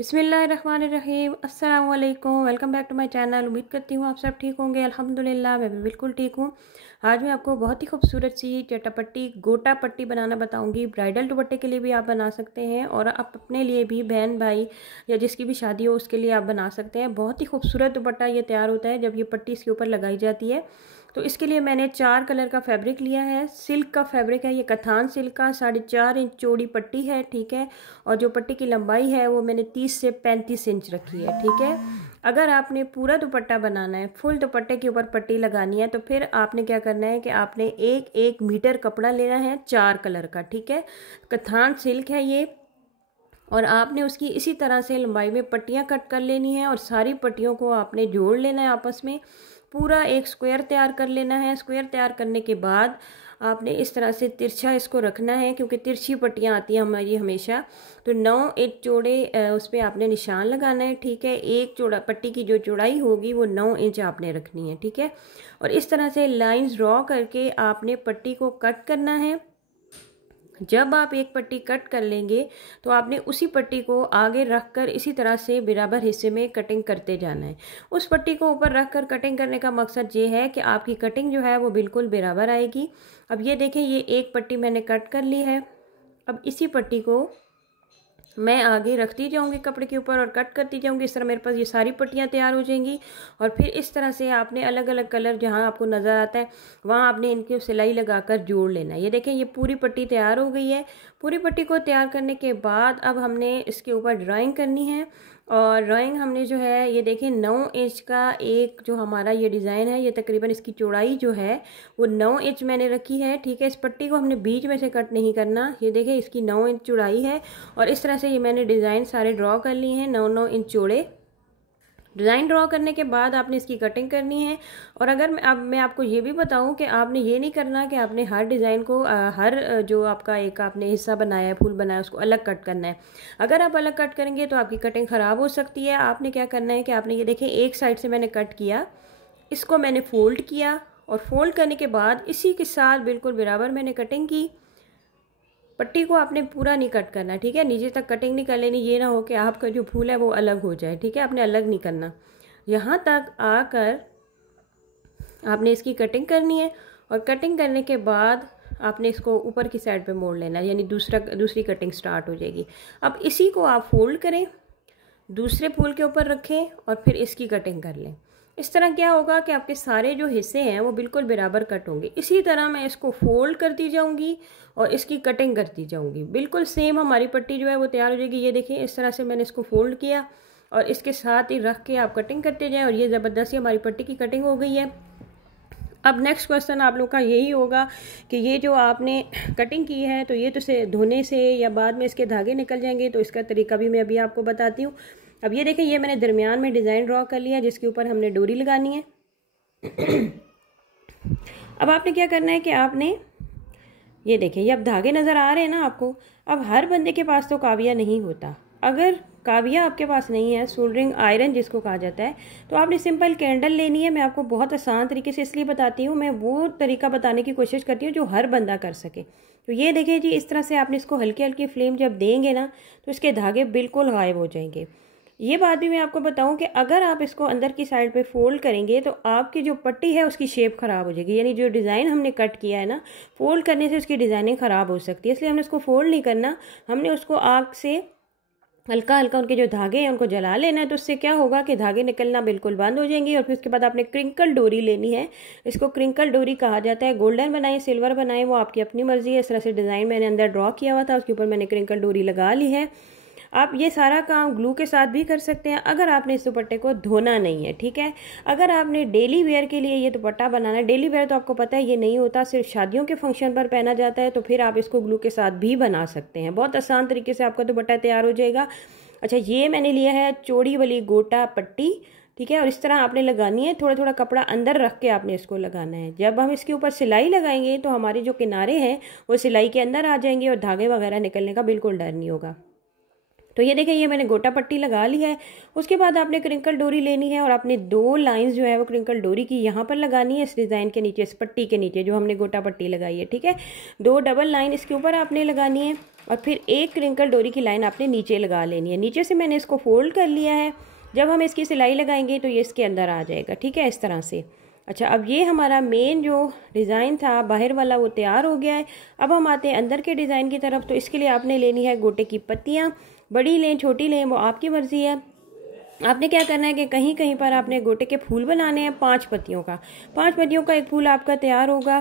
बिस्मिल्लाहिर्रहमानिर्रहीम अस्सलाम वालेकुम। Welcome back to my channel. उम्मीद करती हूँ आप सब ठीक होंगे। अल्हम्दुलिल्लाह मैं भी बिल्कुल ठीक हूँ। आज मैं आपको बहुत ही खूबसूरत सी चटापट्टी गोटा पट्टी बनाना बताऊंगी। ब्राइडल दुपट्टे के लिए भी आप बना सकते हैं और आप अपने लिए भी, बहन भाई या जिसकी भी शादी हो उसके लिए आप बना सकते हैं। बहुत ही खूबसूरत दुपट्टा ये तैयार होता है जब ये पट्टी इसके ऊपर लगाई जाती है। तो इसके लिए मैंने 4 कलर का फैब्रिक लिया है। सिल्क का फैब्रिक है, ये कथान सिल्क का 4.5 इंच चौड़ी पट्टी है, ठीक है। और जो पट्टी की लंबाई है वो मैंने 30 से 35 इंच रखी है, ठीक है। अगर आपने पूरा दुपट्टा बनाना है, फुल दुपट्टे के ऊपर पट्टी लगानी है, तो फिर आपने क्या करना है कि आपने 1 मीटर कपड़ा लेना है 4 कलर का, ठीक है। कथान सिल्क है ये, और आपने उसकी इसी तरह से लंबाई में पट्टियाँ कट कर लेनी है और सारी पट्टियों को आपने जोड़ लेना है आपस में। पूरा एक स्क्वायर तैयार कर लेना है। स्क्वायर तैयार करने के बाद आपने इस तरह से तिरछा इसको रखना है, क्योंकि तिरछी पट्टियाँ आती हैं हमारी हमेशा। तो 9 इंच चौड़े उस पर आपने निशान लगाना है, ठीक है। एक चौड़ा पट्टी की जो चौड़ाई होगी वो 9 इंच आपने रखनी है, ठीक है। और इस तरह से लाइंस ड्रॉ करके आपने पट्टी को कट करना है। जब आप एक पट्टी कट कर लेंगे तो आपने उसी पट्टी को आगे रख कर इसी तरह से बराबर हिस्से में कटिंग करते जाना है। उस पट्टी को ऊपर रख कर कटिंग करने का मकसद ये है कि आपकी कटिंग जो है वो बिल्कुल बराबर आएगी। अब ये देखें, ये एक पट्टी मैंने कट कर ली है। अब इसी पट्टी को मैं आगे रखती जाऊंगी कपड़े के ऊपर और कट करती जाऊंगी। इस तरह मेरे पास ये सारी पट्टियाँ तैयार हो जाएंगी। और फिर इस तरह से आपने अलग अलग कलर जहाँ आपको नज़र आता है वहाँ आपने इनकी सिलाई लगाकर जोड़ लेना है। ये देखें, ये पूरी पट्टी तैयार हो गई है। पूरी पट्टी को तैयार करने के बाद अब हमने इसके ऊपर ड्राइंग करनी है। और ड्राइंग हमने जो है, ये देखें 9 इंच का एक जो हमारा ये डिज़ाइन है, ये तकरीबन इसकी चौड़ाई जो है वो 9 इंच मैंने रखी है, ठीक है। इस पट्टी को हमने बीच में से कट नहीं करना। ये देखें, इसकी 9 इंच चौड़ाई है और इस तरह से ये मैंने डिज़ाइन सारे ड्रॉ कर लिए हैं 9-9 इंच चौड़े। डिज़ाइन ड्रॉ करने के बाद आपने इसकी कटिंग करनी है। और अगर मैं आपको ये भी बताऊं कि आपने ये नहीं करना कि आपने हर डिज़ाइन को हर जो आपका एक आपने हिस्सा बनाया है, फूल बनाया है, उसको अलग कट करना है। अगर आप अलग कट करेंगे तो आपकी कटिंग ख़राब हो सकती है। आपने क्या करना है कि आपने ये देखें, एक साइड से मैंने कट किया, इसको मैंने फोल्ड किया और फोल्ड करने के बाद इसी के साथ बिल्कुल बराबर मैंने कटिंग की। पट्टी को आपने पूरा नहीं कट करना, ठीक है। नीचे तक कटिंग नहीं कर लेनी, ये ना हो कि आपका जो फूल है वो अलग हो जाए, ठीक है। आपने अलग नहीं करना। यहाँ तक आकर आपने इसकी कटिंग करनी है और कटिंग करने के बाद आपने इसको ऊपर की साइड पे मोड़ लेना है, यानी दूसरी कटिंग स्टार्ट हो जाएगी। अब इसी को आप फोल्ड करें, दूसरे फूल के ऊपर रखें और फिर इसकी कटिंग कर लें। इस तरह क्या होगा कि आपके सारे जो हिस्से हैं वो बिल्कुल बराबर कट होंगे। इसी तरह मैं इसको फोल्ड करती जाऊंगी और इसकी कटिंग करती जाऊंगी। बिल्कुल सेम हमारी पट्टी जो है वो तैयार हो जाएगी। ये देखिए, इस तरह से मैंने इसको फोल्ड किया और इसके साथ ही रख के आप कटिंग करते जाएं और ये ज़बरदस्ती हमारी पट्टी की कटिंग हो गई है। अब नेक्स्ट क्वेश्चन आप लोग का यही होगा कि ये जो आपने कटिंग की है तो ये तो से धोने से या बाद में इसके धागे निकल जाएंगे, तो इसका तरीका भी मैं अभी आपको बताती हूँ। अब ये देखें, ये मैंने दरमियान में डिज़ाइन ड्रॉ कर लिया जिसके ऊपर हमने डोरी लगानी है। अब आपने क्या करना है कि आपने ये देखें, ये अब धागे नज़र आ रहे हैं ना आपको। अब हर बंदे के पास तो काविया नहीं होता। अगर काविया आपके पास नहीं है, सोल्डरिंग आयरन जिसको कहा जाता है, तो आपने सिंपल कैंडल लेनी है। मैं आपको बहुत आसान तरीके से इसलिए बताती हूँ, मैं वो तरीका बताने की कोशिश करती हूँ जो हर बंदा कर सके। तो ये देखिए जी, इस तरह से आपने इसको हल्की हल्की फ्लेम जब देंगे ना तो इसके धागे बिल्कुल गायब हो जाएंगे। ये बात भी मैं आपको बताऊं कि अगर आप इसको अंदर की साइड पे फोल्ड करेंगे तो आपकी जो पट्टी है उसकी शेप ख़राब हो जाएगी, यानी जो डिज़ाइन हमने कट किया है ना, फोल्ड करने से उसकी डिज़ाइनिंग ख़राब हो सकती है। इसलिए हमने उसको फोल्ड नहीं करना, हमने उसको आग से हल्का हल्का उनके जो धागे हैं उनको जला लेना है। तो उससे क्या होगा कि धागे निकलना बिल्कुल बंद हो जाएंगी। और फिर उसके बाद आपने क्रिंकल डोरी लेनी है। इसको क्रिंकल डोरी कहा जाता है। गोल्डन बनाए, सिल्वर बनाए, वो आपकी अपनी मर्जी है। इस तरह से डिज़ाइन मैंने अंदर ड्रॉ किया हुआ था, उसके ऊपर मैंने क्रिंकल डोरी लगा ली है। आप ये सारा काम ग्लू के साथ भी कर सकते हैं अगर आपने इस दुपट्टे को धोना नहीं है, ठीक है। अगर आपने डेली वेयर के लिए ये दुपट्टा बनाना है, डेली वेयर तो आपको पता है ये नहीं होता, सिर्फ शादियों के फंक्शन पर पहना जाता है, तो फिर आप इसको ग्लू के साथ भी बना सकते हैं। बहुत आसान तरीके से आपका दुपट्टा तैयार हो जाएगा। अच्छा, ये मैंने लिया है चौड़ी वाली गोटा पट्टी, ठीक है। और इस तरह आपने लगानी है, थोड़ा थोड़ा कपड़ा अंदर रख के आपने इसको लगाना है। जब हम इसके ऊपर सिलाई लगाएंगे तो हमारे जो किनारे हैं वो सिलाई के अंदर आ जाएंगे और धागे वगैरह निकलने का बिल्कुल डर नहीं होगा। तो ये देखें, ये मैंने गोटा पट्टी लगा ली है। उसके बाद आपने क्रिंकल डोरी लेनी है और आपने 2 लाइंस जो है वो क्रिंकल डोरी की यहाँ पर लगानी है, इस डिज़ाइन के नीचे, इस पट्टी के नीचे जो हमने गोटा पट्टी लगाई है, ठीक है। 2 डबल लाइन इसके ऊपर आपने लगानी है और फिर एक क्रिंकल डोरी की लाइन आपने नीचे लगा लेनी है। नीचे से मैंने इसको फोल्ड कर लिया है। जब हम इसकी सिलाई लगाएंगे तो ये इसके अंदर आ जाएगा, ठीक है, इस तरह से। अच्छा, अब ये हमारा मेन जो डिज़ाइन था बाहर वाला वो तैयार हो गया है। अब हम आते हैं अंदर के डिज़ाइन की तरफ। तो इसके लिए आपने लेनी है गोटे की पत्तियाँ, बड़ी लें छोटी लें वो आपकी मर्ज़ी है। आपने क्या करना है कि कहीं कहीं पर आपने गोटे के फूल बनाने हैं 5 पत्तियों का। 5 पत्तियों का एक फूल आपका तैयार होगा।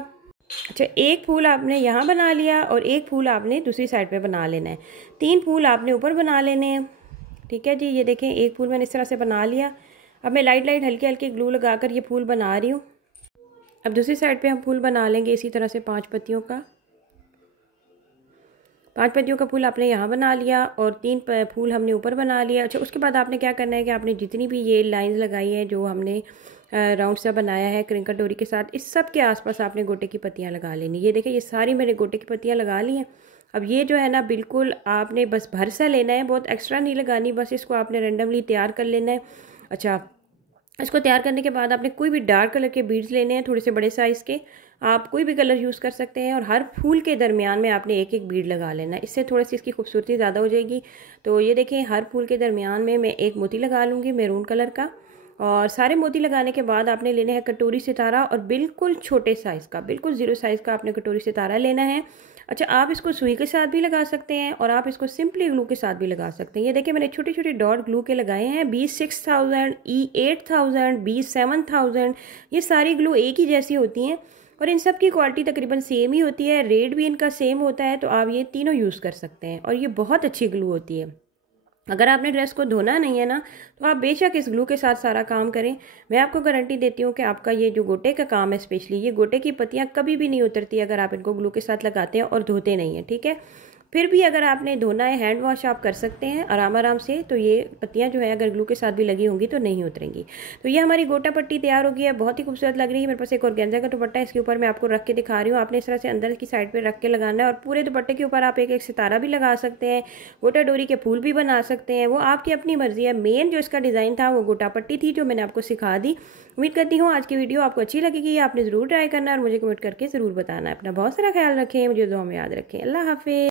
अच्छा, एक फूल आपने यहाँ बना लिया और एक फूल आपने दूसरी साइड पे बना लेना है। 3 फूल आपने ऊपर बना लेने हैं, ठीक है जी। ये देखें, एक फूल मैंने इस तरह से बना लिया। अब मैं लाइट लाइट हल्के हल्के ग्लू लगाकर ये फूल बना रही हूँ। अब दूसरी साइड पे हम फूल बना लेंगे इसी तरह से 5 पत्तियों का। 5 पत्तियों का फूल आपने यहाँ बना लिया और 3 फूल हमने ऊपर बना लिया। अच्छा, उसके बाद आपने क्या करना है कि आपने जितनी भी ये लाइंस लगाई है जो हमने राउंड सा बनाया है क्रिंकल डोरी के साथ, इस सब के आसपास आपने गोटे की पत्तियाँ लगा लेनी। ये देखिए, ये सारी मैंने गोटे की पत्तियाँ लगा ली हैं। अब ये जो है ना, बिल्कुल आपने बस भर सा लेना है, बहुत एक्स्ट्रा नहीं लगानी, बस इसको आपने रेंडमली तैयार कर लेना है। अच्छा, इसको तैयार करने के बाद आपने कोई भी डार्क कलर के बीड्स लेने हैं, थोड़े से बड़े साइज़ के, आप कोई भी कलर यूज़ कर सकते हैं। और हर फूल के दरमियान में आपने एक एक बीड लगा लेना है, इससे थोड़ी सी इसकी खूबसूरती ज़्यादा हो जाएगी। तो ये देखें, हर फूल के दरमियान में मैं एक मोती लगा लूँगी मैरून कलर का। और सारे मोती लगाने के बाद आपने लेने हैं कटोरी सितारा, और बिल्कुल छोटे साइज़ का, बिल्कुल 0 साइज़ का आपने कटोरी सितारा लेना है। अच्छा, आप इसको सुई के साथ भी लगा सकते हैं और आप इसको सिंपली ग्लू के साथ भी लगा सकते हैं। ये देखिए, मैंने छोटे छोटे डॉट ग्लू के लगाए हैं। B6000, E8000, B7000, ये सारी ग्लू एक ही जैसी होती हैं और इन सब की क्वालिटी तकरीबन सेम ही होती है, रेट भी इनका सेम होता है। तो आप ये तीनों यूज़ कर सकते हैं और ये बहुत अच्छी ग्लू होती है। अगर आपने ड्रेस को धोना नहीं है ना, तो आप बेशक इस ग्लू के साथ सारा काम करें। मैं आपको गारंटी देती हूँ कि आपका ये जो गोटे का काम है, स्पेशली ये गोटे की पत्तियाँ कभी भी नहीं उतरती अगर आप इनको ग्लू के साथ लगाते हैं और धोते नहीं हैं, ठीक है। फिर भी अगर आपने धोना है, हैंड वॉश आप कर सकते हैं आराम आराम से, तो ये पत्तियाँ जो है अगर ग्लू के साथ भी लगी होंगी तो नहीं उतरेंगी। तो ये हमारी गोटा पट्टी तैयार हो गई है, बहुत ही खूबसूरत लग रही है। मेरे पास एक ऑर्गेन्जा का दुपट्टा है, इसके ऊपर मैं आपको रख के दिखा रही हूँ। आपने इस तरह से अंदर की साइड पे रख के लगाना है और पूरे दुपट्टे के ऊपर आप एक एक सितारा भी लगा सकते हैं, गोटा डोरी के फूल भी बना सकते हैं, वो आपकी अपनी मर्जी है। मेन जो इसका डिज़ाइन था वो गोटा पट्टी थी जो मैंने आपको सिखा दी। उम्मीद करती हूँ आज की वीडियो आपको अच्छी लगेगी। आपने ज़रूर ट्राई करना और मुझे कमेंट करके ज़रूर बताना है। अपना बहुत सारा ख्याल रखें, मुझे दुआ में याद रखें। अल्लाह हाफिज़।